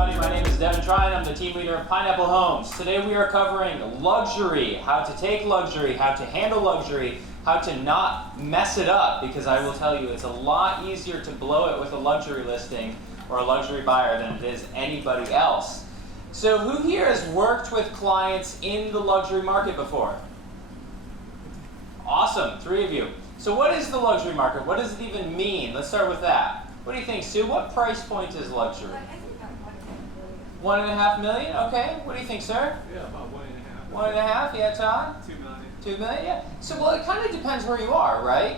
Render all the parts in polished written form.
everybody. My name is Devin Tryon. I'm the team leader of Pineapple Homes. Today we are covering luxury, how to take luxury, how to handle luxury, how to not mess it up, because I will tell you it's a lot easier to blow it with a luxury listing or a luxury buyer than it is anybody else. So who here has worked with clients in the luxury market before? Awesome, 3 of you. So what is the luxury market? What does it even mean? Let's start with that. What do you think, Sue? What price point is luxury? I think about 1.5 million. Okay. What do you think, sir? Yeah, about 1.5. 1.5. Yeah, Todd. 2 million. 2 million. Yeah. So well, it kind of depends where you are, right?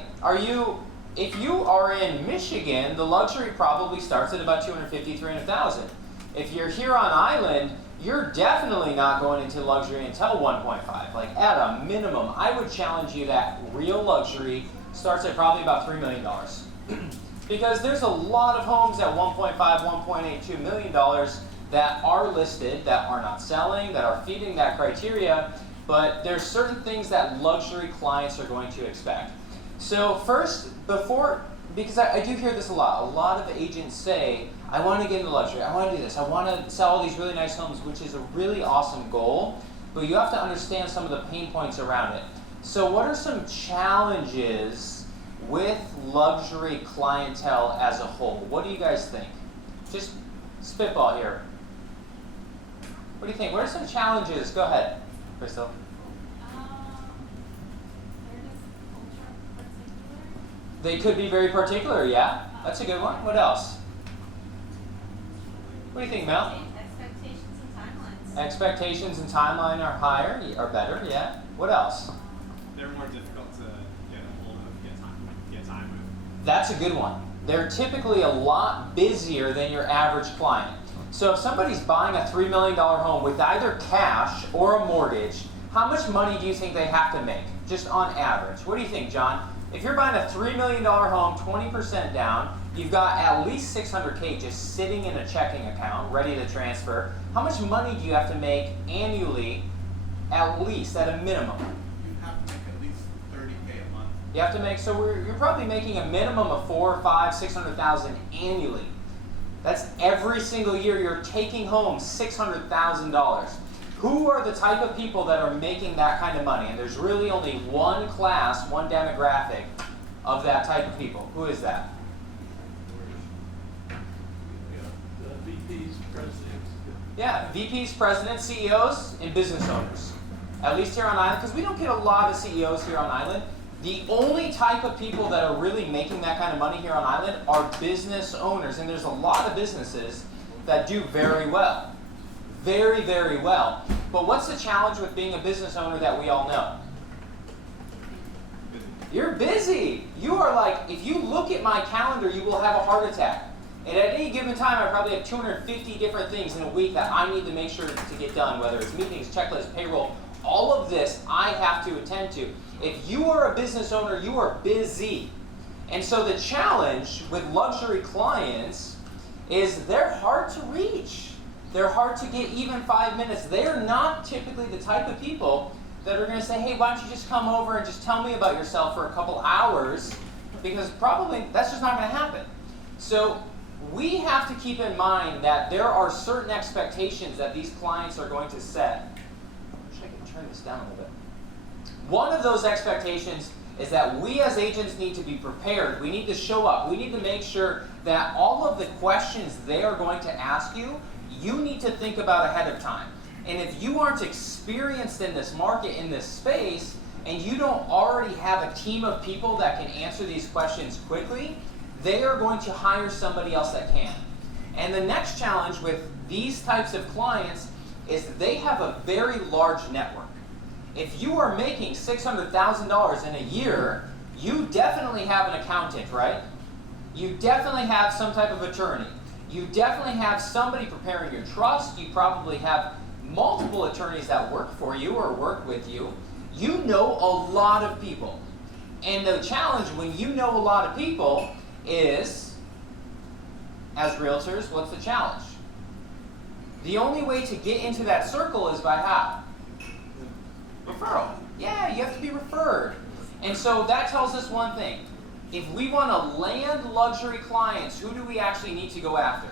If you are in Michigan, the luxury probably starts at about 250, 300,000. If you're here on island, you're definitely not going into luxury until 1.5. Like at a minimum, I would challenge you that real luxury starts at probably about $3 million. Because there's a lot of homes at 1.5, 1.82 million dollars that are listed, that are not selling, that are feeding that criteria, but there's certain things that luxury clients are going to expect. So first, because I do hear this a lot of agents say, I want to get into luxury, I want to do this, I want to sell all these really nice homes, which is a really awesome goal, but you have to understand some of the pain points around it. So what are some challenges with luxury clientele as a whole? What do you guys think? Just spitball here. What do you think? What are some challenges? Go ahead, Crystal. They could be very particular, yeah. That's a good one. What else? What do you think, Mel? expectations and timelines. Expectations and timeline are higher, are better, yeah. What else? They're more difficult to get a hold of, get time with. That's a good one. They're typically a lot busier than your average client. So if somebody's buying a $3 million home with either cash or a mortgage, how much money do you think they have to make, just on average? What do you think, John? If you're buying a $3 million home, 20% down, you've got at least $600K just sitting in a checking account, ready to transfer. How much money do you have to make annually, at least, at a minimum? You have to make at least $30K a month. You have to make, so you're probably making a minimum of $400,000, $500,000, $600,000 annually. That's every single year you're taking home $600,000. Who are the type of people that are making that kind of money? And there's really only one class, one demographic of that type of people. Who is that? VPs, presidents. Yeah, VPs, presidents, CEOs, and business owners. At least here on island, because we don't get a lot of CEOs here on island. The only type of people that are really making that kind of money here on island are business owners. And there's a lot of businesses that do very well. Very, very well. But what's the challenge with being a business owner that we all know? You're busy. You are like, if you look at my calendar, you will have a heart attack. And at any given time, I probably have 250 different things in a week that I need to make sure to get done, whether it's meetings, checklists, payroll, all of this I have to attend to. If you are a business owner, you are busy. And so the challenge with luxury clients is they're hard to reach. They're hard to get even 5 minutes. They're not typically the type of people that are going to say, hey, why don't you just come over and just tell me about yourself for a couple hours, because probably that's just not going to happen. So we have to keep in mind that there are certain expectations that these clients are going to set. I wish I could turn this down a little bit. One of those expectations is that we as agents need to be prepared. We need to show up. We need to make sure that all of the questions they are going to ask you, you need to think about ahead of time. And if you aren't experienced in this market, in this space, and you don't already have a team of people that can answer these questions quickly, they are going to hire somebody else that can. And the next challenge with these types of clients is they have a very large network. If you are making $600,000 in a year, you definitely have an accountant, right? You definitely have some type of attorney. You definitely have somebody preparing your trust. You probably have multiple attorneys that work for you or work with you. You know a lot of people. And the challenge when you know a lot of people is, as realtors, what's the challenge? The only way to get into that circle is by how? Referral. Yeah, you have to be referred. And so that tells us one thing. If we want to land luxury clients, who do we actually need to go after?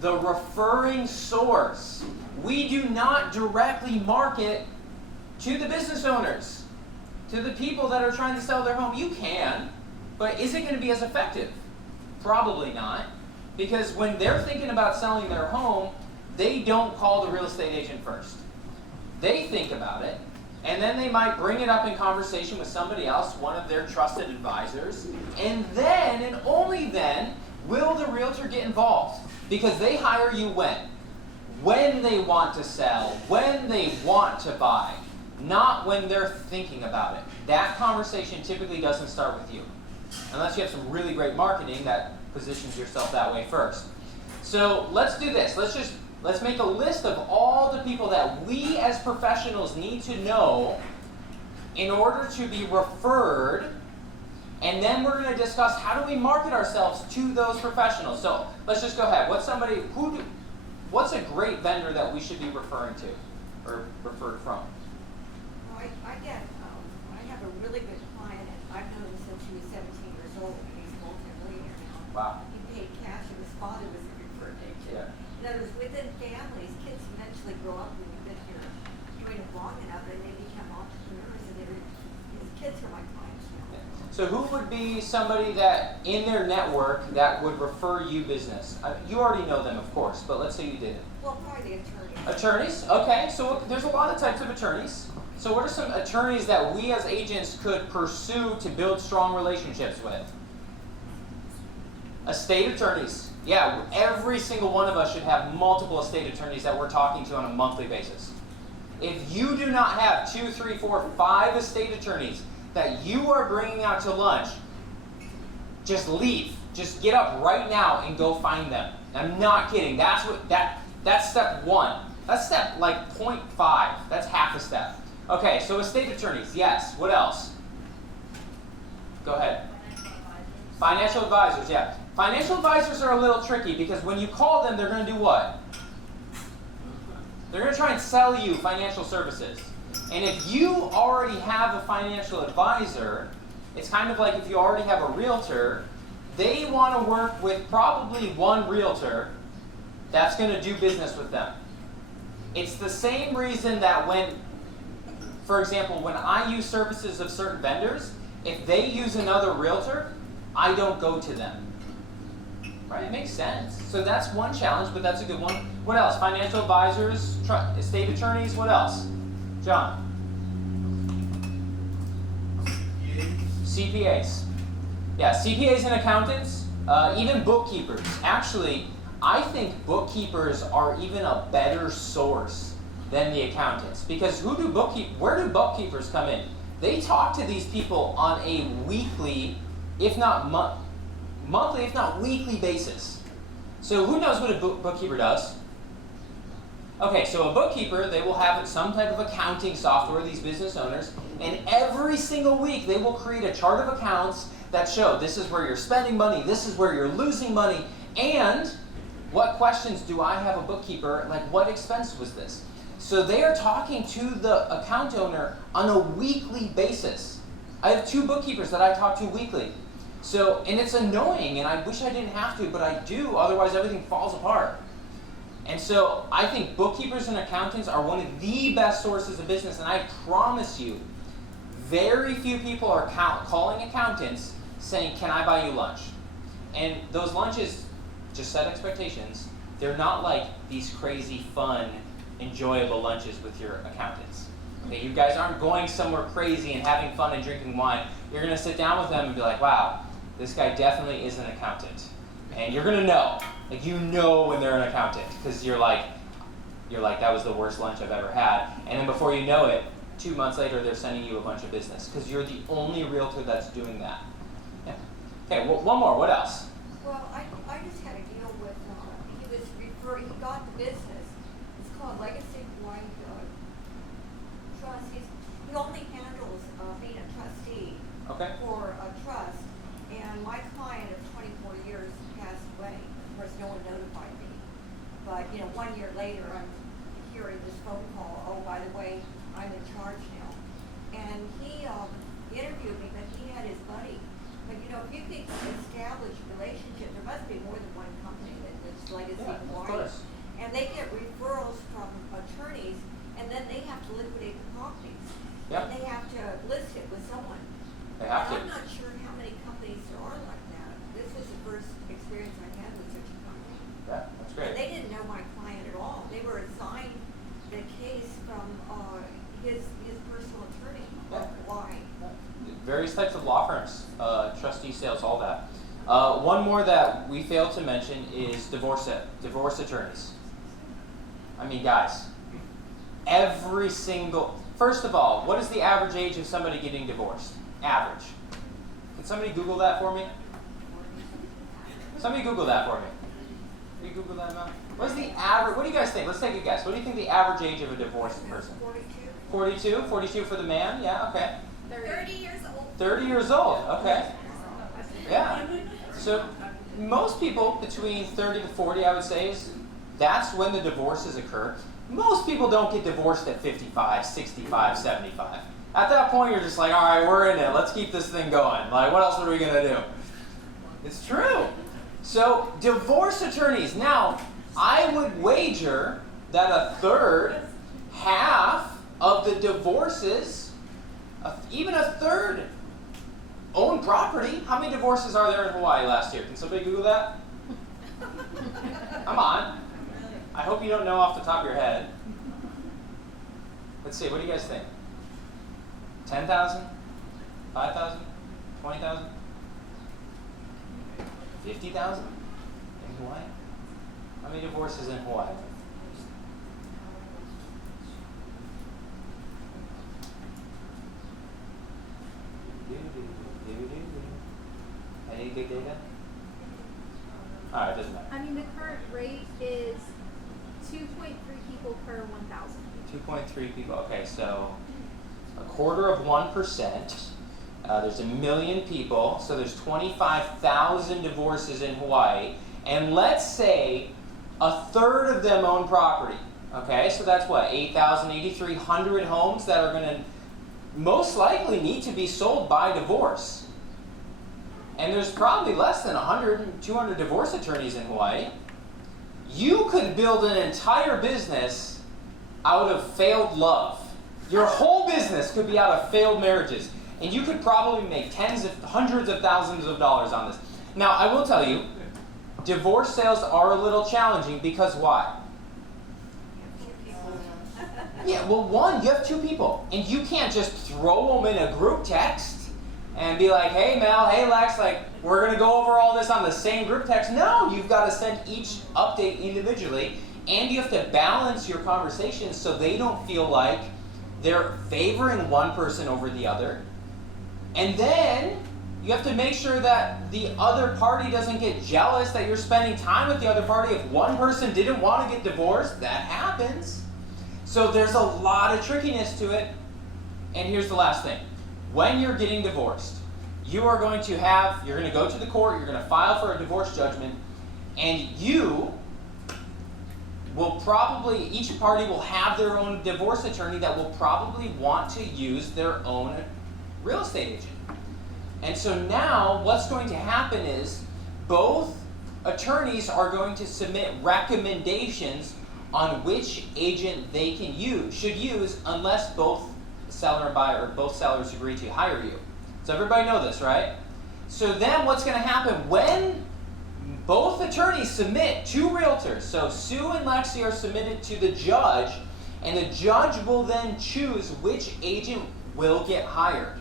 the referring source. We do not directly market to the business owners, to the people that are trying to sell their home. You can, but is it going to be as effective? Probably not, because when they're thinking about selling their home, they don't call the real estate agent first. They think about it, and then they might bring it up in conversation with somebody else, one of their trusted advisors, and then, and only then, will the realtor get involved. Because they hire you when? When they want to sell, when they want to buy, not when they're thinking about it. That conversation typically doesn't start with you, unless you have some really great marketing that positions yourself that way first. So let's do this. Let's make a list of all the people that we as professionals need to know in order to be referred, and then we're going to discuss how do we market ourselves to those professionals. So let's just go ahead. What's a great vendor that we should be referring to or referred from? Well, I have a really good client, and I've known him since he was 17 years old, and he's a multi-millionaire now. Wow. He paid cash, and his father was a referred agent. Yeah. In other words, within families, kids eventually grow up and they've been here doing it long enough, and they become entrepreneurs, and his kids are my clients now. So who would be somebody that in their network that would refer you business? You already know them, of course, but let's say you didn't. Well, probably the attorney. Attorneys? Okay, so there's a lot of types of attorneys. So what are some attorneys that we as agents could pursue to build strong relationships with? Estate attorneys. Yeah, every single one of us should have multiple estate attorneys that we're talking to on a monthly basis. If you do not have 2, 3, 4, 5 estate attorneys that you are bringing out to lunch, just leave. Just get up right now and go find them. I'm not kidding. That's step 1. That's step like 0.5. That's half a step. Okay, so estate attorneys, yes. What else? Go ahead. Financial advisors, yeah. Financial advisors are a little tricky because when you call them, they're going to do what? They're going to try and sell you financial services. And if you already have a financial advisor, it's kind of like if you already have a realtor, they want to work with probably one realtor that's going to do business with them. It's the same reason that when, for example, when I use services of certain vendors, if they use another realtor, I don't go to them. Right? It makes sense. So that's one challenge, but that's a good one. What else? Financial advisors, estate attorneys, what else? John? CPAs. Yeah, CPAs and accountants, even bookkeepers. Actually, I think bookkeepers are even a better source than the accountants. Because where do bookkeepers come in? They talk to these people on a weekly, if not monthly, if not weekly basis. So who knows what a bookkeeper does? Okay, so a bookkeeper, they will have some type of accounting software, these business owners, and every single week they will create a chart of accounts that show this is where you're spending money, this is where you're losing money, and what questions do I have a bookkeeper, like what expense was this? So they are talking to the account owner on a weekly basis. I have 2 bookkeepers that I talk to weekly. So, and it's annoying, and I wish I didn't have to, but I do, otherwise everything falls apart. And so I think bookkeepers and accountants are one of the best sources of business, and I promise you, very few people are calling accountants saying, can I buy you lunch? And those lunches, just set expectations, they're not like these crazy, fun, enjoyable lunches with your accountants. Okay, you guys aren't going somewhere crazy and having fun and drinking wine. You're going to sit down with them and be like, wow, this guy definitely is an accountant. And you're going to know. Like, you know when they're an accountant, because you're like, that was the worst lunch I've ever had. And then before you know it, 2 months later, they're sending you a bunch of business, because you're the only realtor that's doing that. Yeah. Okay, well, one more. What else? Well, I just had a deal with, he got the business. It's called Legacy Wine Trust. He only handles being a trustee for a trust. And my client of 24 years passed away. Of course, no one notified me. But, 1 year later, I'm hearing this phone call, oh, by the way, I'm in charge now. And he interviewed me, but he had his buddy. But, if you can big established relationship. There must be more than one company that's legacy Yeah, of wine. course. And they get referrals from attorneys, and then they have to liquidate the properties. Yep. And they have to list it with someone. They have And to. I'm not sure how many companies there are like that. This was the first experience I had with such a company. Yeah, that's And great. they didn't know my client at all. They were assigned the case from his personal attorney Yeah. of Hawaii. Various types of law firms, trustee sales, all that. One more that we failed to mention is divorce attorneys. I mean, guys, first of all, what is the average age of somebody getting divorced? Average. Can somebody Google that for me? Somebody Google that for me. Can you Google that now? What's the average? What do you guys think? Let's take a guess. What do you think the average age of a divorced person? 42. 42? 42 for the man? Yeah, okay. 30 years old. 30 years old, okay. Yeah. So most people between 30 to 40, I would say, that's when the divorces occur. Most people don't get divorced at 55, 65, 75. At that point, you're just like, all right, we're in it. Let's keep this thing going. Like, what else are we going to do? It's true. So divorce attorneys. Now, I would wager that a third, half of the divorces, even a third, own property. How many divorces are there in Hawaii last year? Can somebody Google that? Come on. I hope you don't know off the top of your head. Let's see, what do you guys think? 10,000? 5,000? 20,000? 50,000? In Hawaii? How many divorces in Hawaii? Any big data? Alright, doesn't matter. I mean, the current rate is 2.3 people per 1,000. 2.3 people. Okay, so a quarter of 1%. There's 1 million people, so there's 25,000 divorces in Hawaii. And let's say a third of them own property. Okay, so that's what, 8,000, 8,300 homes that are going to most likely need to be sold by divorce. And there's probably less than 100, 200 divorce attorneys in Hawaii. You could build an entire business out of failed love. Your whole business could be out of failed marriages. And you could probably make hundreds of thousands of dollars on this. Now, I will tell you, divorce sales are a little challenging because why? Yeah, well, one, you have two people. And you can't just throw them in a group text and be like, hey, Mel, hey, Lex, like, we're going to go over all this on the same group text. No, you've got to send each update individually. And you have to balance your conversations so they don't feel like they're favoring one person over the other. And then you have to make sure that the other party doesn't get jealous that you're spending time with the other party. If one person didn't want to get divorced, that happens. So there's a lot of trickiness to it. And here's the last thing. When you're getting divorced, you're going to go to the court, you're going to file for a divorce judgment, and you will probably, each party will have their own divorce attorney that will probably want to use their own real estate agent. And so now what's going to happen is both attorneys are going to submit recommendations on which agent they should use unless both seller and buyer or both sellers agree to hire you. So everybody know this, right? So then what's going to happen when both attorneys submit two realtors, so Sue and Lexi are submitted to the judge, and the judge will then choose which agent will get hired.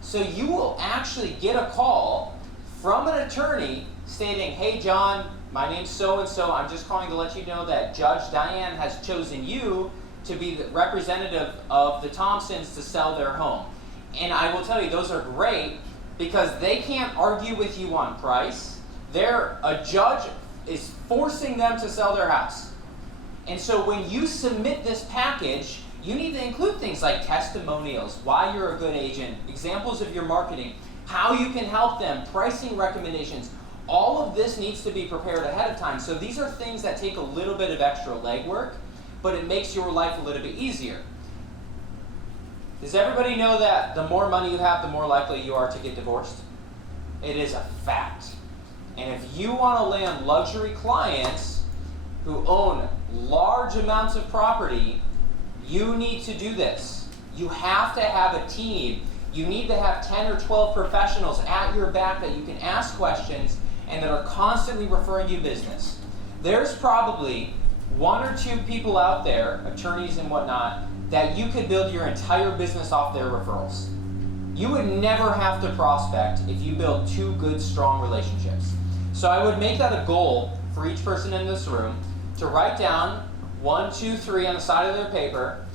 So you will actually get a call from an attorney stating, hey John, my name's so-and-so, I'm just calling to let you know that Judge Diane has chosen you to be the representative of the Thompsons to sell their home. And I will tell you, those are great because they can't argue with you on price. A judge is forcing them to sell their house. And so when you submit this package, you need to include things like testimonials, why you're a good agent, examples of your marketing, how you can help them, pricing recommendations. All of this needs to be prepared ahead of time. So these are things that take a little bit of extra legwork, but it makes your life a little bit easier. Does everybody know that the more money you have, the more likely you are to get divorced? It is a fact. And if you want to land luxury clients who own large amounts of property, you need to do this. You have to have a team. You need to have 10 or 12 professionals at your back that you can ask questions and that are constantly referring you business. There's probably 1 or 2 people out there, attorneys and whatnot, that you could build your entire business off their referrals. You would never have to prospect if you build 2 good, strong relationships. So I would make that a goal for each person in this room to write down 1, 2, 3 on the side of their paper,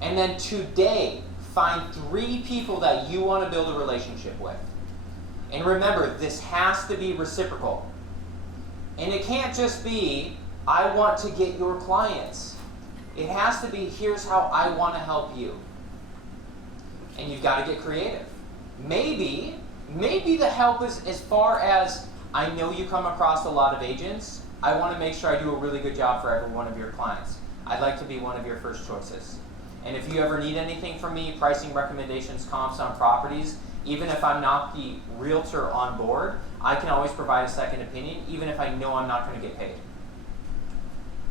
and then today find 3 people that you want to build a relationship with. And remember, this has to be reciprocal. And it can't just be, I want to get your clients. It has to be, here's how I want to help you. And you've got to get creative. Maybe the help is as far as, I know you come across a lot of agents. I want to make sure I do a really good job for every one of your clients. I'd like to be one of your first choices. And if you ever need anything from me, pricing recommendations, comps on properties, even if I'm not the realtor on board, I can always provide a second opinion, even if I know I'm not going to get paid.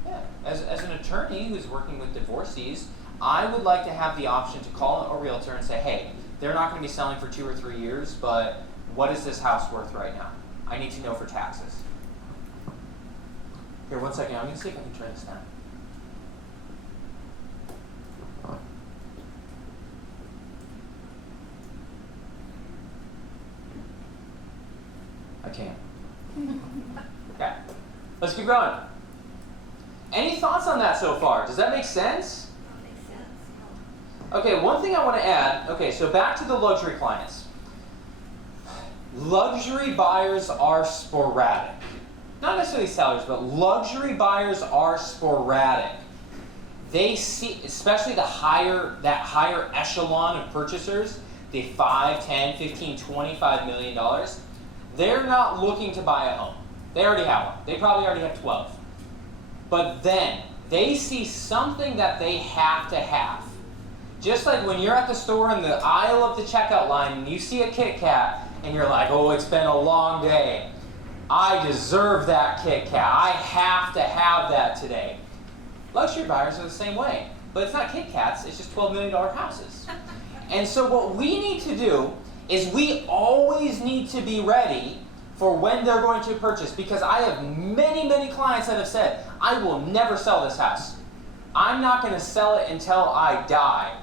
Yeah. As an attorney who's working with divorcees, I would like to have the option to call a realtor and say, hey, they're not going to be selling for 2 or 3 years, but what is this house worth right now? I need to know for taxes. Here, 1 second. I'm going to see if I can turn this down. I can't. Okay. Let's keep going. Any thoughts on that so far? Does that make sense? That makes sense. Okay, one thing I want to add. Okay, so back to the luxury clients. Luxury buyers are sporadic. Not necessarily sellers, but luxury buyers are sporadic. They see, especially that higher echelon of purchasers, the $5, $10, $15, $25 million, they're not looking to buy a home. They already have one. They probably already have 12. But then they see something that they have to have. Just like when you're at the store in the aisle of the checkout line and you see a Kit Kat and you're like, oh, it's been a long day. I deserve that Kit Kat. I have to have that today. Luxury buyers are the same way. But it's not Kit Kats, it's just $12 million houses. And so what we need to do is we always need to be ready for when they're going to purchase, because I have many, many clients that have said, I will never sell this house. I'm not going to sell it until I die.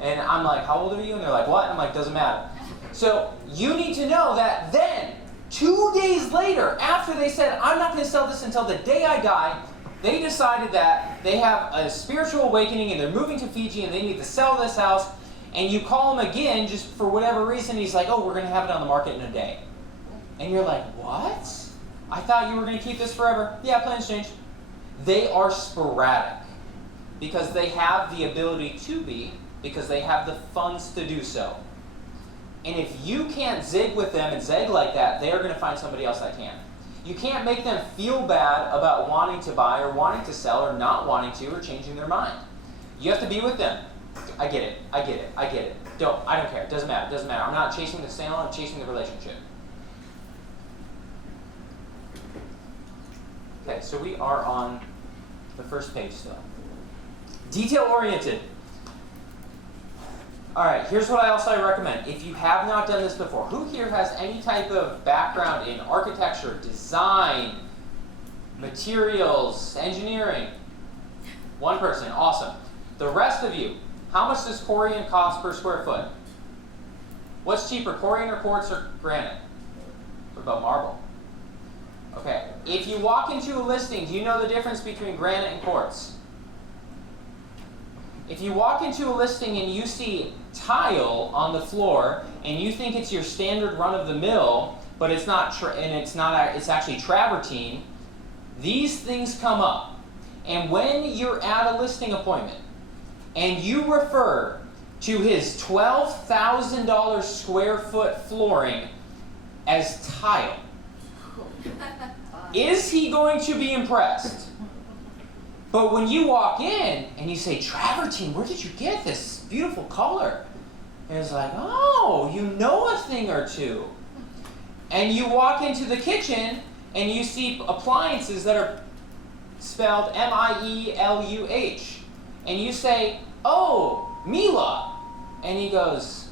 And I'm like, how old are you? And they're like, what? And I'm like, doesn't matter. So you need to know that then, 2 days later, after they said, I'm not going to sell this until the day I die, they decided that they have a spiritual awakening and they're moving to Fiji and they need to sell this house. And you call him again, just for whatever reason, he's like, oh, we're going to have it on the market in a day. And you're like, what? I thought you were going to keep this forever. Yeah, plans change. They are sporadic because they have the ability to be, because they have the funds to do so. And if you can't zig with them and zag like that, they are going to find somebody else that can. You can't make them feel bad about wanting to buy or wanting to sell or not wanting to or changing their mind. You have to be with them. I get it. I get it. I get it. I don't care. It doesn't matter. It doesn't matter. I'm not chasing the sale. I'm chasing the relationship. Okay, so we are on the first page still. Detail-oriented. All right, here's what I recommend. If you have not done this before, who here has any type of background in architecture, design, materials, engineering? One person, awesome. The rest of you, how much does Corian cost per square foot? What's cheaper, Corian or quartz or granite? What about marble? Okay, if you walk into a listing, do you know the difference between granite and quartz? If you walk into a listing and you see tile on the floor and you think it's your standard run-of-the-mill, but it's not, it's actually travertine, these things come up. And when you're at a listing appointment and you refer to his $12,000 square foot flooring as tile, is he going to be impressed? But when you walk in and you say, travertine, where did you get this beautiful color? And it's like, oh, you know a thing or two. and you walk into the kitchen and you see appliances that are spelled M-I-E-L-U-H. And you say, "Oh, Mila." And he goes,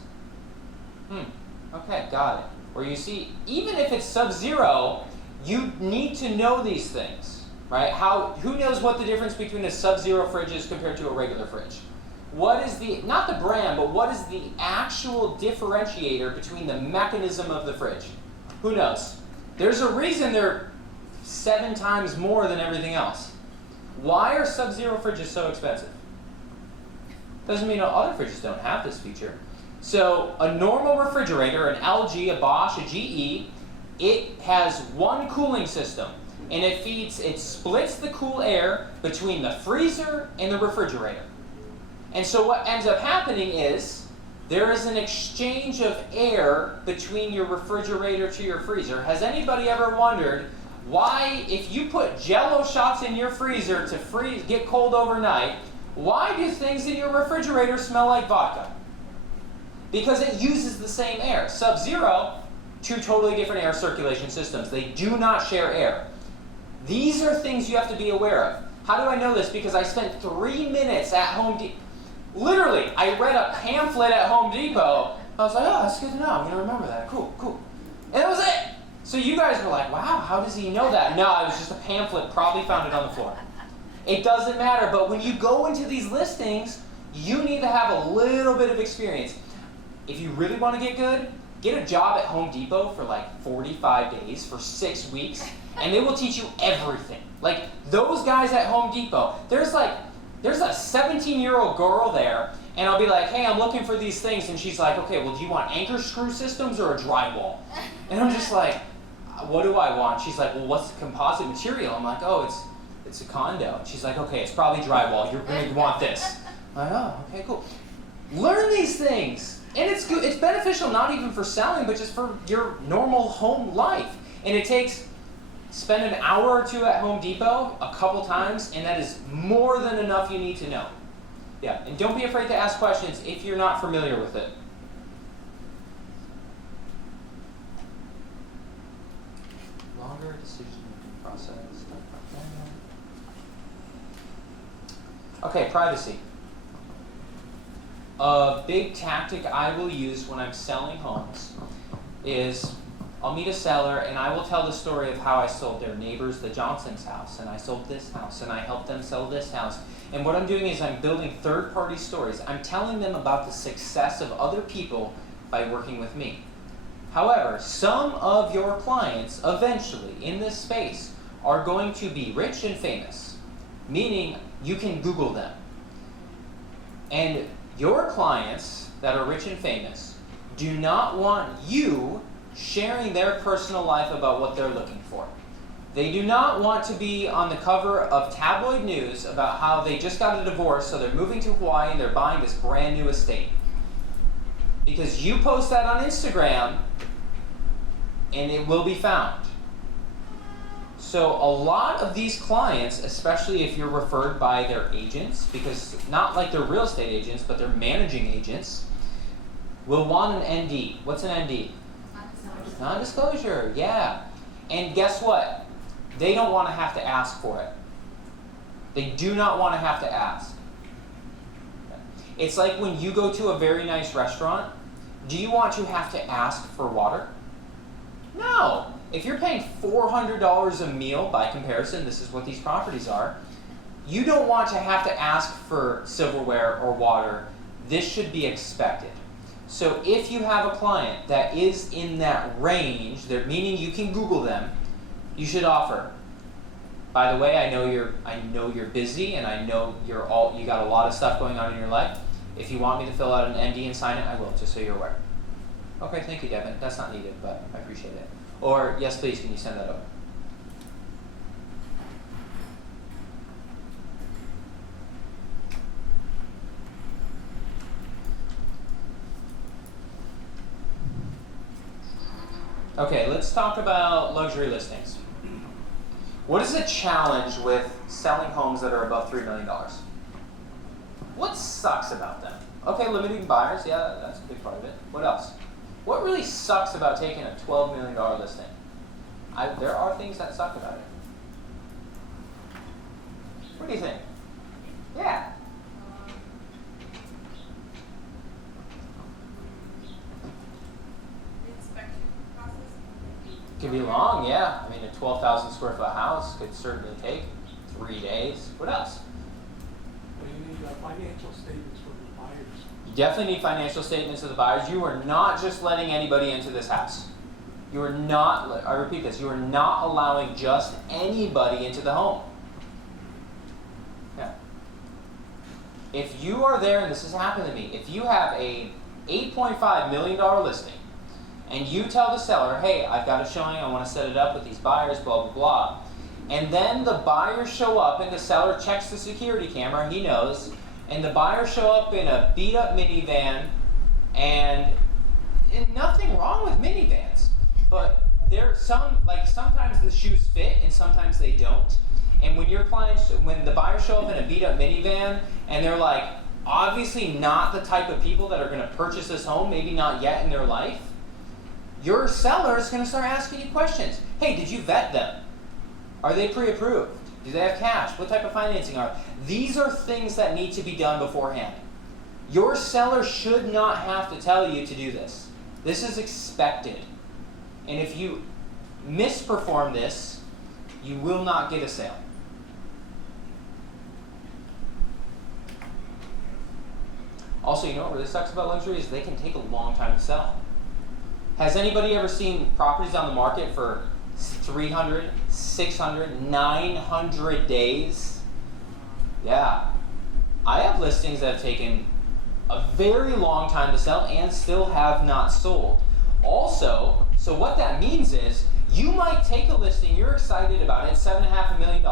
okay, got it. Or you see, even if it's Sub-Zero, you need to know these things, right? Who knows what the difference between a Sub-Zero fridge is compared to a regular fridge? What is not the brand, but what is the actual differentiator between the mechanism of the fridge? Who knows? There's a reason they're 7 times more than everything else. Why are Sub-Zero fridges so expensive? Doesn't mean other fridges don't have this feature. So a normal refrigerator, an LG, a Bosch, a GE, it has one cooling system, and it splits the cool air between the freezer and the refrigerator. And so what ends up happening is there is an exchange of air between your refrigerator to your freezer. Has anybody ever wondered why, if you put Jell-O shots in your freezer to get cold overnight, why do things in your refrigerator smell like vodka? Because it uses the same air. Sub-Zero, 2 totally different air circulation systems. They do not share air. These are things you have to be aware of. How do I know this? Because I spent 3 minutes at Home Depot. Literally, I read a pamphlet at Home Depot. I was like, oh, that's good to know. I'm going to remember that. Cool, cool. And that was it. So you guys were like, wow, how does he know that? No, it was just a pamphlet, probably found it on the floor. It doesn't matter, but when you go into these listings, you need to have a little bit of experience. If you really want to get good, get a job at Home Depot for like 45 days, for 6 weeks, and they will teach you everything. Like those guys at Home Depot, there's a 17-year-old girl there, and I'll be like, hey, I'm looking for these things, and she's like, okay, well, do you want anchor screw systems or a drywall? And I'm just like, what do I want? She's like, well, what's the composite material? I'm like, oh, it's a condo. And she's like, okay, it's probably drywall. You're going to want this. I'm like, oh, okay, cool. Learn these things. And it's good. It's beneficial not even for selling, but just for your normal home life. And spend an hour or 2 at Home Depot a couple times, and that is more than enough you need to know. Yeah, and don't be afraid to ask questions if you're not familiar with it. Longer decision-making process. Okay, privacy. A big tactic I will use when I'm selling homes is I'll meet a seller and I will tell the story of how I sold their neighbors the Johnson's house, and I sold this house, and I helped them sell this house. And what I'm doing is I'm building third-party stories. I'm telling them about the success of other people by working with me. However, some of your clients eventually in this space are going to be rich and famous, meaning you can Google them. And your clients that are rich and famous do not want you sharing their personal life about what they're looking for. They do not want to be on the cover of tabloid news about how they just got a divorce, so they're moving to Hawaii and they're buying this brand new estate. Because you post that on Instagram and it will be found. So a lot of these clients, especially if you're referred by their agents, because not like they're real estate agents, but they're managing agents, will want an ND. What's an ND? Non-disclosure, yeah. And guess what? They don't want to have to ask for it. They do not want to have to ask. It's like when you go to a very nice restaurant, do you want to have to ask for water? No. If you're paying $400 a meal, by comparison, this is what these properties are, you don't want to have to ask for silverware or water. This should be expected. So if you have a client that is in that range, meaning you can Google them, you should offer. By the way, I know you're busy, and I know you got a lot of stuff going on in your life. If you want me to fill out an ND and sign it, I will, just so you're aware. Okay, thank you, Devin. That's not needed, but I appreciate it. Or, yes, please, can you send that over? Okay, let's talk about luxury listings. What is the challenge with selling homes that are above $3 million? What sucks about them? Okay, limiting buyers, yeah, that's a big part of it. What else? What really sucks about taking a $12 million listing? There are things that suck about it. What do you think? Yeah. The inspection process Could be long, yeah. I mean, a 12,000 square foot house could certainly take 3 days. What else? Well, you need financial statements from the buyers. You definitely need financial statements of the buyers. You are not just letting anybody into this house. You are not, I repeat this, you are not allowing just anybody into the home. Yeah. If you are there, and this has happened to me, if you have a $8.5 million listing, and you tell the seller, hey, I've got a showing, I want to set it up with these buyers, blah, blah, blah, and then the buyers show up and the seller checks the security camera, he knows, and the buyers show up in a beat-up minivan, and nothing wrong with minivans, but sometimes the shoes fit and sometimes they don't. And when when the buyers show up in a beat-up minivan and they're like obviously not the type of people that are going to purchase this home, maybe not yet in their life, your seller is going to start asking you questions. Hey, did you vet them? Are they pre-approved? Do they have cash? What type of financing are they? These are things that need to be done beforehand. Your seller should not have to tell you to do this. This is expected. And if you misperform this, you will not get a sale. Also, you know what really sucks about luxury is they can take a long time to sell. Has anybody ever seen properties on the market for 300, 600, 900 days? Yeah. I have listings that have taken a very long time to sell and still have not sold. Also, so what that means is you might take a listing, you're excited about it, $7.5 million.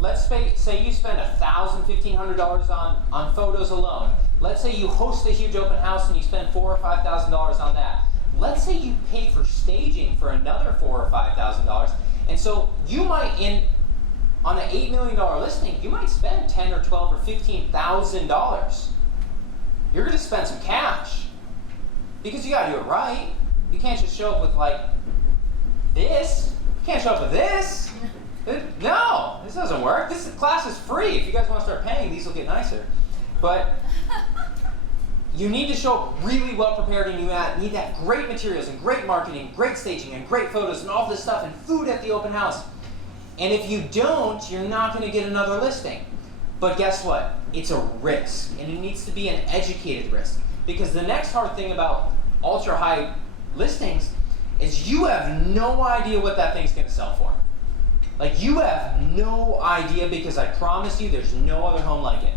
Let's say you spend $1,000, $1,500 on photos alone. Let's say you host a huge open house and you spend $4,000 or $5,000 on that. Let's say you pay for staging for another $4,000 or $5,000, and so you might on an $8 million listing, you might spend $10,000 or $12,000 or $15,000. You're going to spend some cash because you got to do it right. You can't just show up with like this. You can't show up with this. No, this doesn't work. This class is free. If you guys want to start paying, these will get nicer. But you need to show up really well prepared, and you need to have great materials and great marketing, great staging and great photos and all this stuff and food at the open house. And if you don't, you're not going to get another listing. But guess what? It's a risk, and it needs to be an educated risk. Because the next hard thing about ultra high listings is you have no idea what that thing's going to sell for. Like, you have no idea, because I promise you there's no other home like it.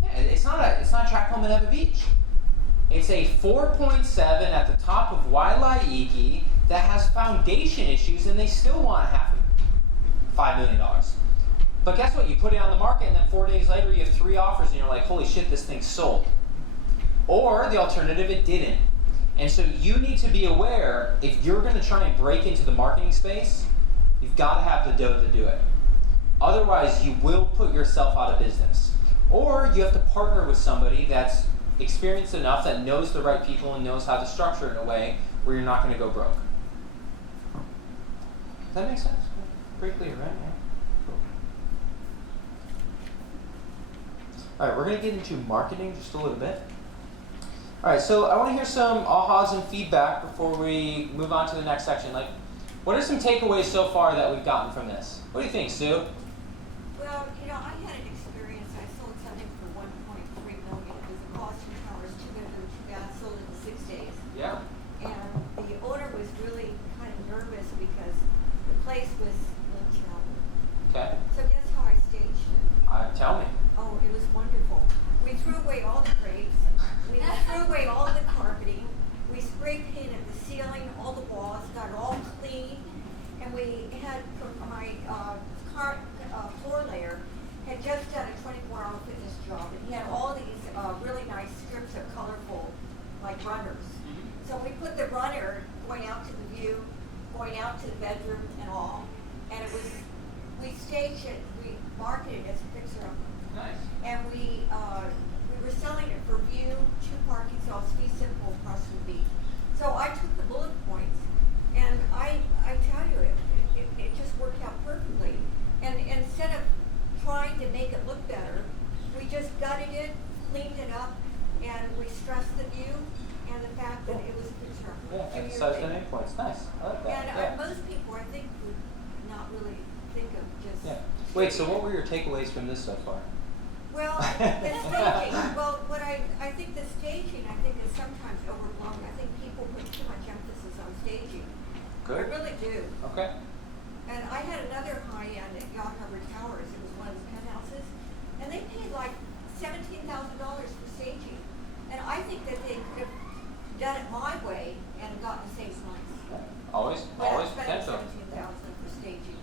Yeah, it's not a tract home in Eva Beach. It's a 4.7 at the top of Wailaiki that has foundation issues, and they still want $5 million. But guess what? You put it on the market, and then 4 days later you have 3 offers, and you're like, holy shit, this thing's sold. Or the alternative, it didn't. And so you need to be aware, if you're going to try and break into the marketing space, you've got to have the dough to do it. Otherwise, you will put yourself out of business. Or you have to partner with somebody that's experienced enough, that knows the right people and knows how to structure it in a way where you're not going to go broke. Does that make sense? Pretty clear, right? Yeah. Cool. All right, we're going to get into marketing just a little bit. All right, so I want to hear some ahas and feedback before we move on to the next section. Like, what are some takeaways so far that we've gotten from this? What do you think, Sue? Well, I had an experience. I sold something for $1.3 million. It was a Boston Towers, 2 bedroom, 2 bath, sold in 6 days. Yeah. And the owner was really kind of nervous because the place was a little trouble. Okay. So guess how I staged it? Tell me. Oh, it was wonderful. We threw away all the drapes. We threw away all the carpeting. We spray painted the ceiling, all the walls, got it all clean. And we had my floor layer had just done a 24-hour fitness job, and he had all these really nice strips of colorful, like runners. So we put the runner going out to the view, going out to the bedroom, and all. And it was, we staged it, we marketed it as a fixer-upper. Nice. And we were selling it for view, 2 parking stalls, fee simple across the beach. So I took the bullet points, and I tell you, it just worked out perfectly. And instead of trying to make it look better, we just gutted it, cleaned it up, and we stressed the view and the fact that it was a picture. Yeah, emphasize the main points. Nice. I like that. And Yeah. most people, I think, would not really think of just. Yeah. Wait, so what were your takeaways from this so far? Well, the staging. Well, what I think the staging, I think, is sometimes overblown. I think people put too much emphasis on staging. Good. I really do. Okay. And I had another high-end at Yacht Harbor Towers. It was one of the penthouses, and they paid like $17,000 for staging. And I think that they could have done it my way and gotten the same price. Always But I spent potential. $17,000 for staging.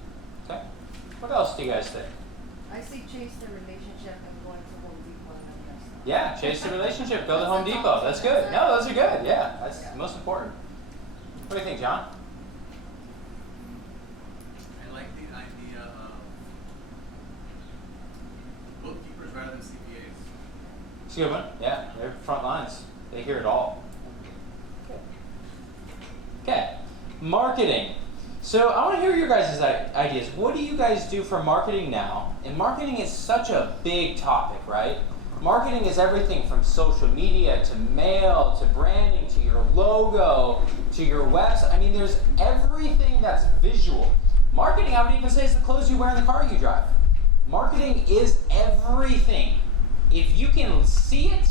Okay. What else do you guys think? I say chase the relationship and going to Home Depot and then that's not. Yeah, chase the relationship. Go to Home Depot. That's good. No, those are good. Yeah, that's the most important. What do you think, John? I like the idea of bookkeepers rather than CPAs. It's a good one. Yeah, they're front lines. They hear it all. Okay, marketing. So I want to hear your guys' ideas. What do you guys do for marketing now? And marketing is such a big topic, right? Marketing is everything from social media to mail to branding to your logo to your website. I mean, there's everything that's visual. Marketing, I would even say, is the clothes you wear in the car you drive. Marketing is everything. If you can see it,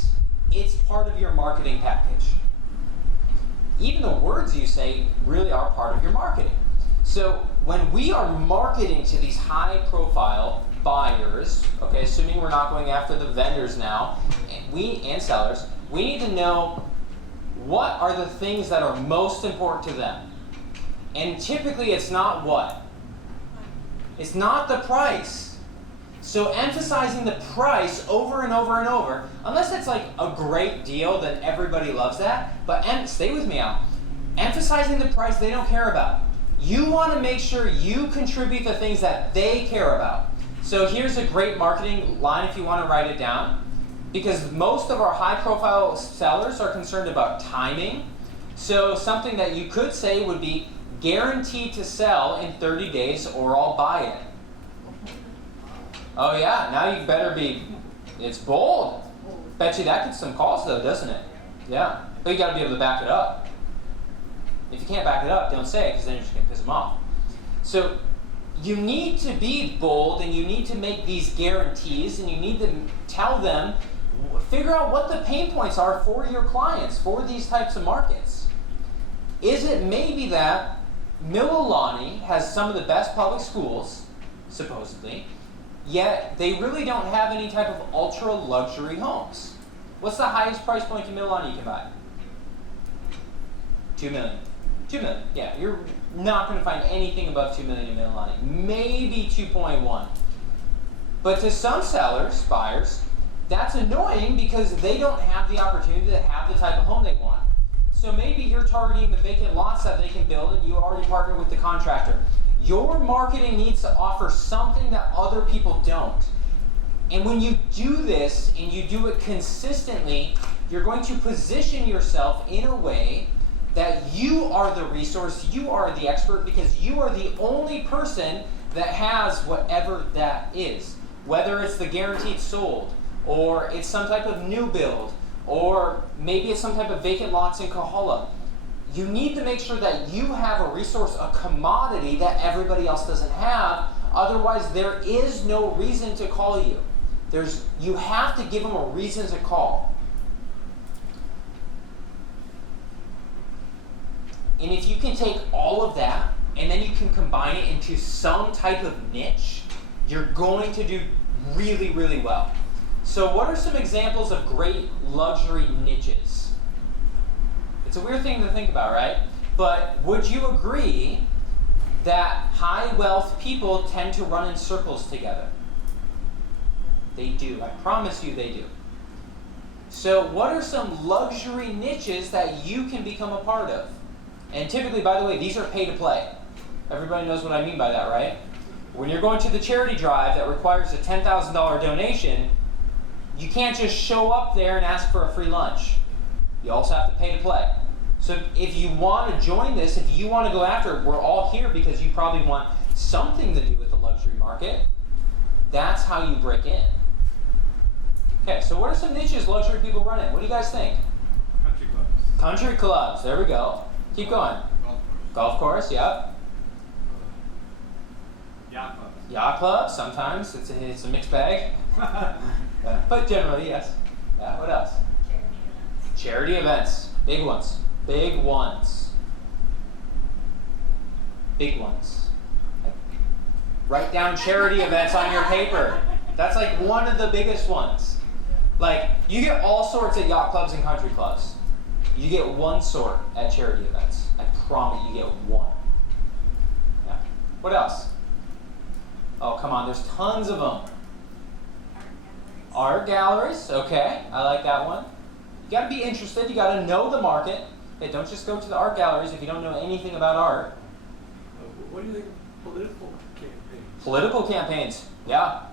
it's part of your marketing package. Even the words you say really are part of your marketing. So when we are marketing to these high profile buyers, okay, assuming we're not going after the vendors now, and sellers, we need to know what are the things that are most important to them. And typically it's not what? It's not the price. So emphasizing the price over and over and over, unless it's like a great deal, then everybody loves that. But stay with me out. Emphasizing the price they don't care about. You want to make sure you contribute the things that they care about. So here's a great marketing line if you want to write it down. Because most of our high-profile sellers are concerned about timing. So something that you could say would be guaranteed to sell in 30 days or I'll buy it. Oh yeah, now you better be, it's bold. Bet you that gets some calls though, doesn't it? Yeah, but you gotta be able to back it up. If you can't back it up, don't say it, because then you're just gonna piss them off. So you need to be bold and you need to make these guarantees and you need to tell them, figure out what the pain points are for your clients, for these types of markets. Is it maybe that Mililani has some of the best public schools, supposedly, yet they really don't have any type of ultra luxury homes? What's the highest price point in Mililani you can buy? 2 million. 2 million, yeah, you're not going to find anything above 2 million in Mililani. Maybe 2.1. But to some sellers, buyers, that's annoying because they don't have the opportunity to have the type of home they want. So maybe you're targeting the vacant lots that they can build and you already partner with the contractor. Your marketing needs to offer something that other people don't. And when you do this and you do it consistently, you're going to position yourself in a way that you are the resource, you are the expert, because you are the only person that has whatever that is. Whether it's the guaranteed sold, or it's some type of new build, or maybe it's some type of vacant lots in Kahala. You need to make sure that you have a resource, a commodity that everybody else doesn't have. Otherwise, there is no reason to call you. You have to give them a reason to call. And if you can take all of that and then you can combine it into some type of niche, you're going to do really, really well. So what are some examples of great luxury niches? It's a weird thing to think about, right? But would you agree that high wealth people tend to run in circles together? They do. I promise you they do. So what are some luxury niches that you can become a part of? And typically, by the way, these are pay to play. Everybody knows what I mean by that, right? When you're going to the charity drive that requires a $10,000 donation, you can't just show up there and ask for a free lunch. You also have to pay to play. So if you want to join this, if you want to go after it, we're all here because you probably want something to do with the luxury market. That's how you break in. Okay, so what are some niches luxury people run in? What do you guys think? Country clubs. Country clubs, there we go. Keep going. Golf course. Golf course, yep. Yacht clubs. Yacht clubs, sometimes it's a mixed bag. Yeah, but generally, yes. Yeah, what else? Charity events. Big ones. Big ones. Big ones. Write down charity events on your paper. That's like one of the biggest ones. Like, you get all sorts at yacht clubs and country clubs. You get one sort at charity events. I promise you get one. Yeah. What else? Oh, come on, there's tons of them. Art galleries, okay, I like that one. You gotta be interested, you gotta know the market. Okay, don't just go to the art galleries if you don't know anything about art. What do you think of political campaigns? Political campaigns, yeah.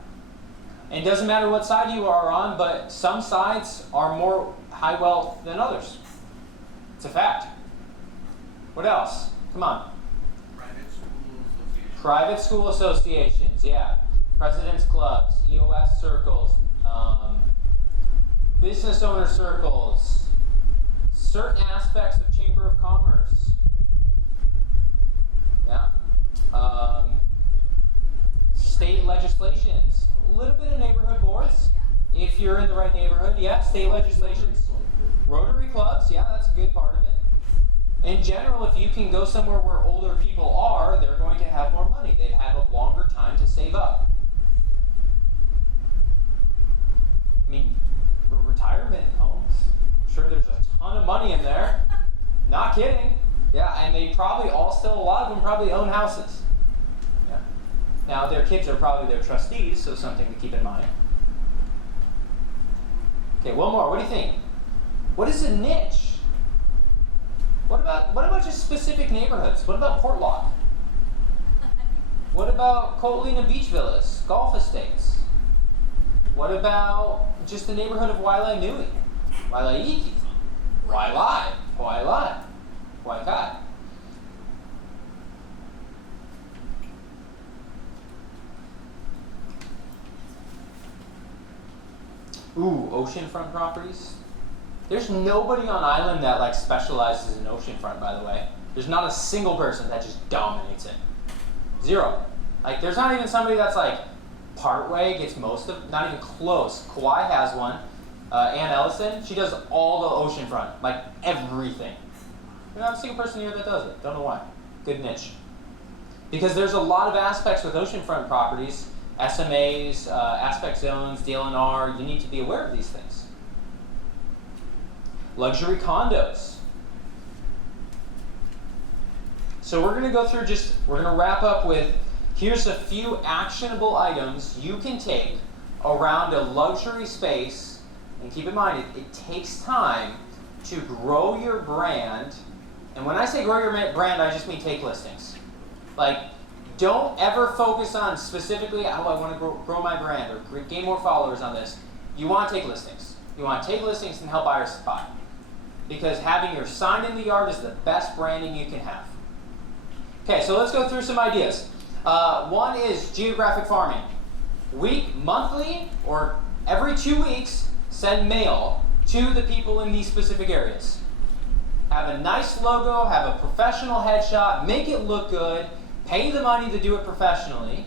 And it doesn't matter what side you are on, but some sides are more high wealth than others. It's a fact. What else? Come on. Private school association. Private school associations, yeah. President's clubs, EOS circles, business owner circles, certain aspects of Chamber of Commerce. Yeah. State legislations, a little bit of neighborhood boards. If you're in the right neighborhood, yeah, state legislations. Rotary clubs, yeah, that's a good part of it. In general, if you can go somewhere where older people are, they're going to have more money. They've had a longer time to save up. I mean, retirement homes, I'm sure there's a ton of money in there. Not kidding. Yeah, and they probably all still, a lot of them probably own houses. Yeah. Now, their kids are probably their trustees, so something to keep in mind. Okay, one more. What do you think? What is a niche? What about just specific neighborhoods? What about Portlock? What about Colina Beach Villas, golf estates? What about just the neighborhood of Waialainui? Waialaiki? Wailai? Wailai? Waikai? Ooh, oceanfront properties. There's nobody on island that like specializes in oceanfront, by the way. There's not a single person that just dominates it. Zero. Like, there's not even somebody that's like partway, gets most of, not even close. Kauai has one. Ann Ellison, she does all the oceanfront, like everything. There's not a single person here that does it. Don't know why. Good niche. Because there's a lot of aspects with oceanfront properties, SMAs, aspect zones, DLNR. You need to be aware of these things. Luxury condos. So we're going to go through we're going to wrap up with, here's a few actionable items you can take around a luxury space. And keep in mind, it takes time to grow your brand. And when I say grow your brand, I just mean take listings. Like, don't ever focus on specifically, oh, I want to grow my brand or gain more followers on this. You want to take listings. You want to take listings and help buyers spot. Because having your sign in the yard is the best branding you can have. Okay, so let's go through some ideas. One is geographic farming. Monthly, or every 2 weeks, send mail to the people in these specific areas. Have a nice logo, have a professional headshot, make it look good, pay the money to do it professionally,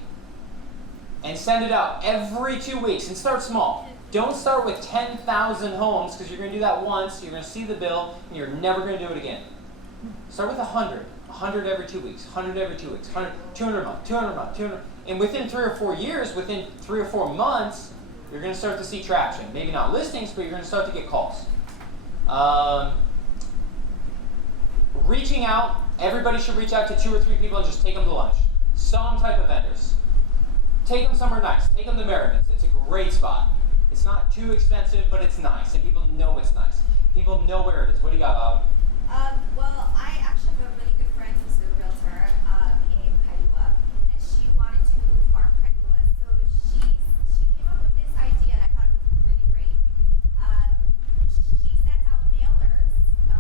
and send it out every 2 weeks, and start small. Don't start with 10,000 homes, because you're going to do that once, you're going to see the bill, and you're never going to do it again. Start with 100. 100 every 2 weeks, 100 every 2 weeks, 100, 200 a month, 200 a month, 200. And within 3 or 4 years, within 3 or 4 months, you're going to start to see traction. Maybe not listings, but you're going to start to get calls. Reaching out, everybody should reach out to 2 or 3 people and just take them to lunch. Some type of vendors. Take them somewhere nice. Take them to Merriman's. It's a great spot. It's not too expensive, but it's nice, and people know it's nice. People know where it is. What do you got, Bob? Well, I actually have a really good friend who's a realtor in Kailua, and she wanted to farm Kailua. So she came up with this idea, and I thought it was really great. She sent out mailers to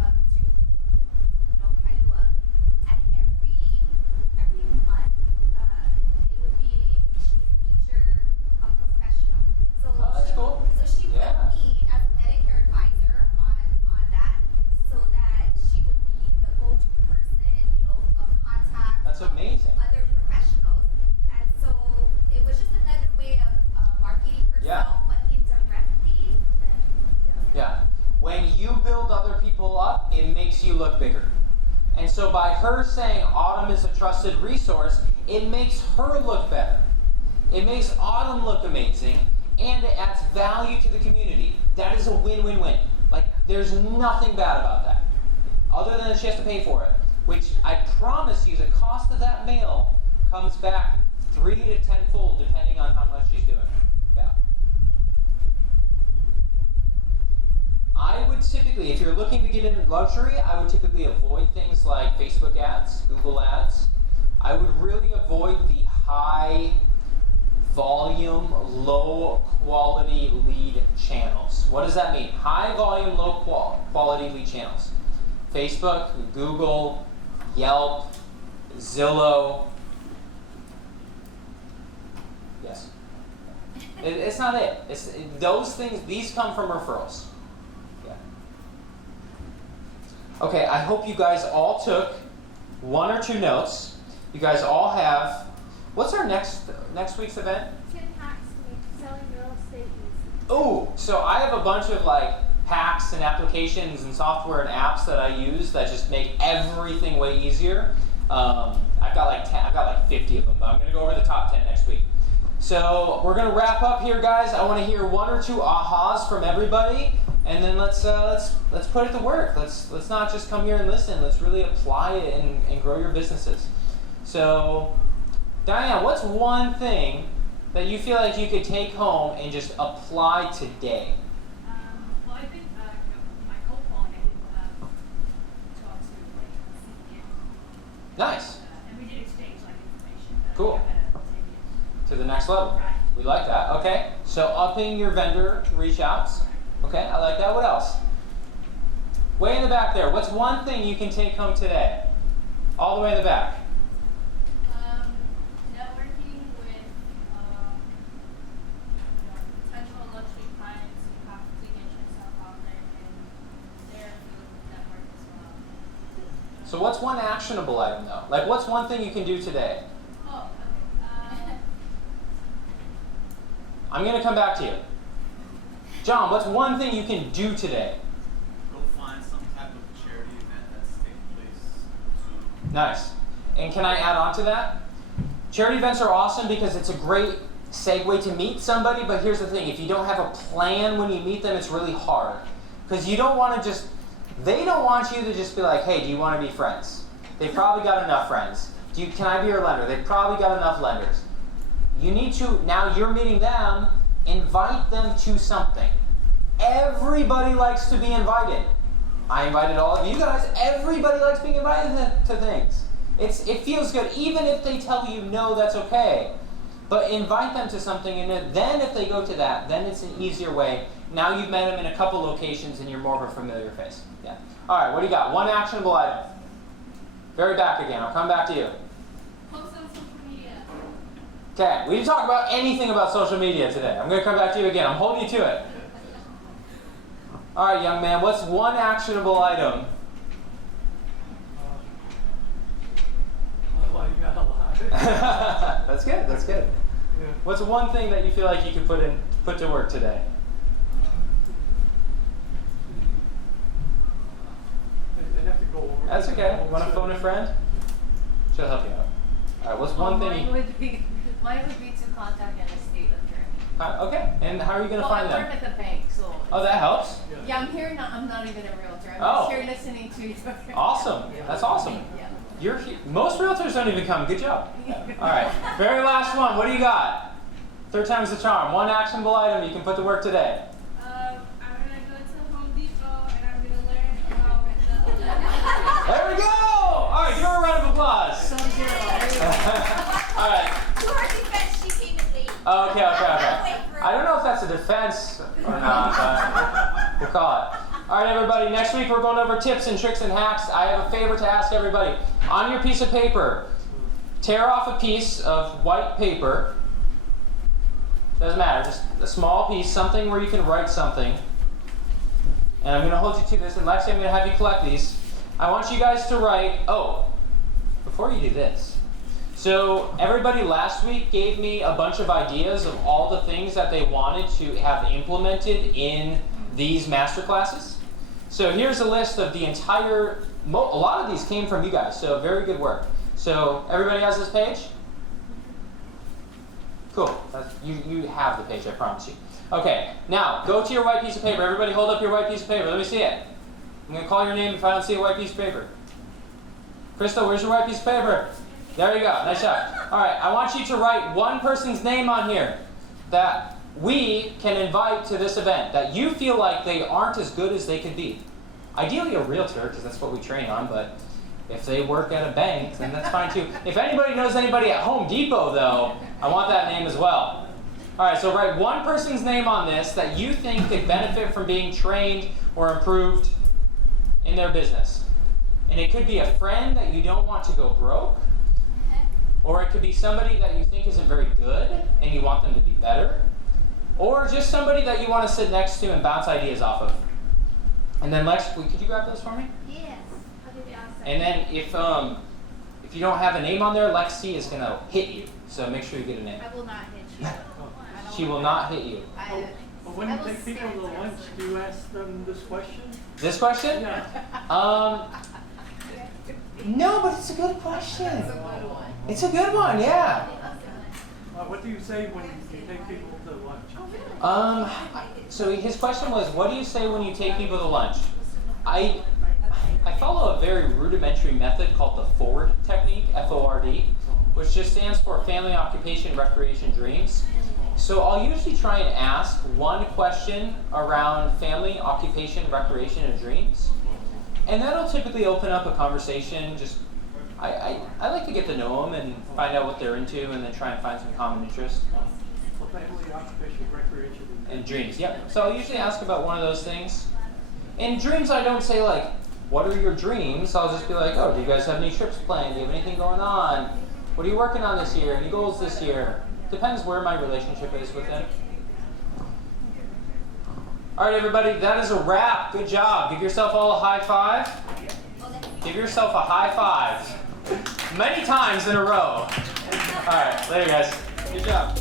her saying Autumn is a trusted resource, it makes her look better. It makes Autumn look amazing, and it adds value to the community. That is a win-win-win. Like, there's nothing bad about that, other than she has to pay for it, which I promise you the cost of that mail comes back 3 to 10-fold depending on how much she's doing. Yeah. I would typically, if you're looking to get into luxury, I would typically avoid things like Facebook ads, Google ads. I would really avoid the high volume, low quality lead channels. What does that mean? High volume, low quality lead channels. Facebook, Google, Yelp, Zillow. Yes. It's not it. Those things, these come from referrals. Yeah. Okay, I hope you guys all took 1 or 2 notes. You guys all have, what's our next week's event? 10 hacks to make selling real estate easy. Oh, so I have a bunch of like hacks and applications and software and apps that I use that just make everything way easier. I've got like 50 of them, but I'm gonna go over the top 10 next week. So we're gonna wrap up here, guys. I want to hear 1 or 2 ahas from everybody, and then let's put it to work. Let's not just come here and listen. Let's really apply it and grow your businesses. So, Diane, what's one thing that you feel like you could take home and just apply today? Well, I think my cold calling, I did talk to like CPA. Nice. And we did exchange like information. Cool. I think I'm gonna take it. To the next level. Right. We like that. Okay. So upping your vendor reach outs. Okay, I like that. What else? Way in the back there. What's one thing you can take home today? All the way in the back. Networking with potential luxury clients, you have to get yourself out there and their network as well. So what's one actionable item though? Like what's one thing you can do today? Oh, okay. I'm going to come back to you. John, what's one thing you can do today? Go find some type of charity event that's taking place soon. Nice. And can I add on to that? Charity events are awesome because it's a great segue to meet somebody, but here's the thing. If you don't have a plan when you meet them, it's really hard. Because you don't want to just, they don't want you to just be like, hey, do you want to be friends? They've probably got enough friends. Can I be your lender? They've probably got enough lenders. You need to, now you're meeting them, invite them to something. Everybody likes to be invited. I invited all of you guys. Everybody likes being invited to things. It feels good, even if they tell you no, that's okay. But invite them to something, and then if they go to that, then it's an easier way. Now you've met them in a couple locations, and you're more of a familiar face. Yeah. All right, what do you got? One actionable item. Very back again. I'll come back to you. Post on social media. Okay, we didn't talk about anything about social media today. I'm going to come back to you again. I'm holding you to it. All right, young man, what's one actionable item? Well, you got a lot. That's good. That's good. Yeah. What's one thing that you feel like you could put to work today? They have to go over. That's okay. Want to phone a friend? She'll help you out. All right. What's one thing? Mine would be to contact an estate attorney. Okay. And how are you going to Well, find I work them? at the bank, so. Oh, that helps. Yeah, I'm here. I'm not even a realtor. I'm Oh. just here listening to you. Awesome. Yeah. That's awesome. Yeah. Most realtors don't even come. Good job. All right. Very last one. What do you got? Third time's the charm. One actionable item you can put to work today. I'm gonna go to Home Depot and I'm gonna learn about the. There we go. All right. Give her a round of applause. All right. To her defense, she came in late. Okay. I don't know if that's a defense or not, but we'll call it. All right, everybody. Next week we're going over tips and tricks and hacks. I have a favor to ask everybody. On your piece of paper, tear off a piece of white paper. Doesn't matter, just a small piece, something where you can write something. And I'm going to hold you to this, and Lexi, I'm going to have you collect these. I want you guys to write, before you do this. So everybody last week gave me a bunch of ideas of all the things that they wanted to have implemented in these master classes. So here's a list of the entire a lot of these came from you guys, so very good work. So everybody has this page? Cool. You have the page, I promise you. Okay, now go to your white piece of paper. Everybody hold up your white piece of paper. Let me see it. I'm going to call your name if I don't see a white piece of paper. Crystal, where's your white piece of paper? There you go. Nice job. All right, I want you to write one person's name on here that we can invite to this event, that you feel like they aren't as good as they could be. Ideally a realtor, because that's what we train on, but if they work at a bank, then that's fine too. If anybody knows anybody at Home Depot, though, I want that name as well. All right, so write one person's name on this that you think could benefit from being trained or improved in their business. And it could be a friend that you don't want to go broke, or it could be somebody that you think isn't very good and you want them to be better, or just somebody that you want to sit next to and bounce ideas off of. And then Lex, could you grab those for me? Yes. I'll give you a second. And then if you don't have a name on there, Lexi is going to hit you. So make sure you get a name. I will not hit you. She will not hit you. But when you take people to lunch, do you ask them this question? This question? Yeah. No, but it's a good question. That's a good one. It's a good one, yeah. What do you say when you take people to lunch? So his question was, what do you say when you take people to lunch? I follow a very rudimentary method called the FORD technique, F-O-R-D, which just stands for Family, Occupation, Recreation, Dreams. So I'll usually try and ask one question around family, occupation, recreation, and dreams. And that'll typically open up a conversation. Just I like to get to know them and find out what they're into and then try and find some common interest. For family, occupation, recreation, And dreams, yep. So I'll usually ask about one of those things. In dreams, I don't say like, what are your dreams? I'll just be like, oh, do you guys have any trips planned? Do you have anything going on? What are you working on this year? Any goals this year? Depends where my relationship is with them. All right, everybody, that is a wrap. Good job. Give yourself all a high five. Give yourself a high five. Many times in a row. All right, later, guys. Good job.